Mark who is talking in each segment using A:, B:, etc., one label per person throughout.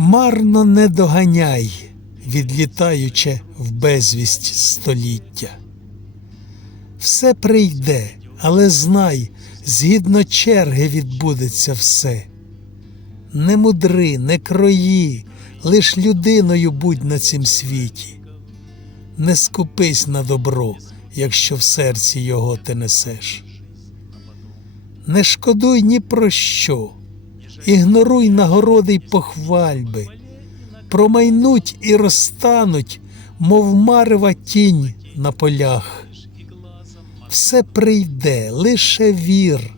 A: Марно не доганяй, відлітаючи в безвість століття. Все прийде, але знай, згідно черги відбудеться все. Не мудри, не крої, лиш людиною будь на цім світі. Не скупись на добро, якщо в серці його ти несеш. Не шкодуй ні про що, ігноруй нагороди й похвальби, промайнуть і розтануть, мов марева тінь на полях. Все прийде, лише вір,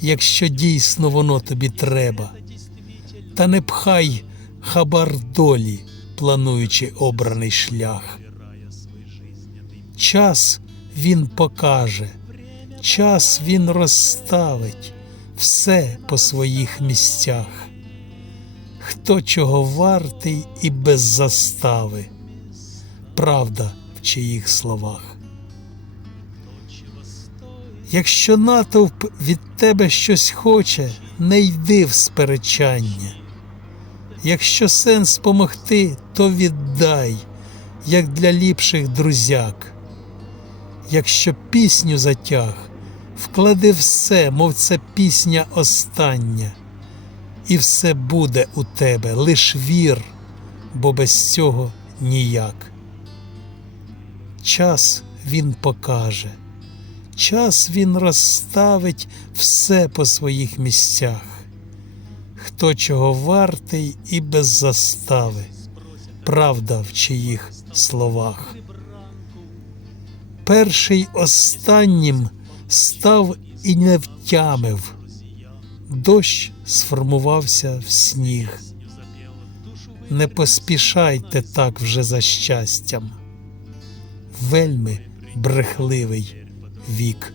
A: якщо дійсно воно тобі треба. Та не пхай хабар долі, плануючи обраний шлях. Час він покаже, час він розставить все по своїх місцях. Хто чого вартий і без застави, правда в чиїх словах. Якщо натовп від тебе щось хоче, не йди в сперечання. Якщо сенс помогти, то віддай, як для ліпших друзяк. Якщо пісню затяг, вклади все, мов це пісня остання, і все буде у тебе, лиш вір, бо без цього ніяк. Час він покаже, час він розставить все по своїх місцях. Хто чого вартий і без застави, правда в чиїх словах. Перший останнім став і не втямив, дощ сформувався в сніг. Не поспішайте так вже за щастям, вельми брехливий вік.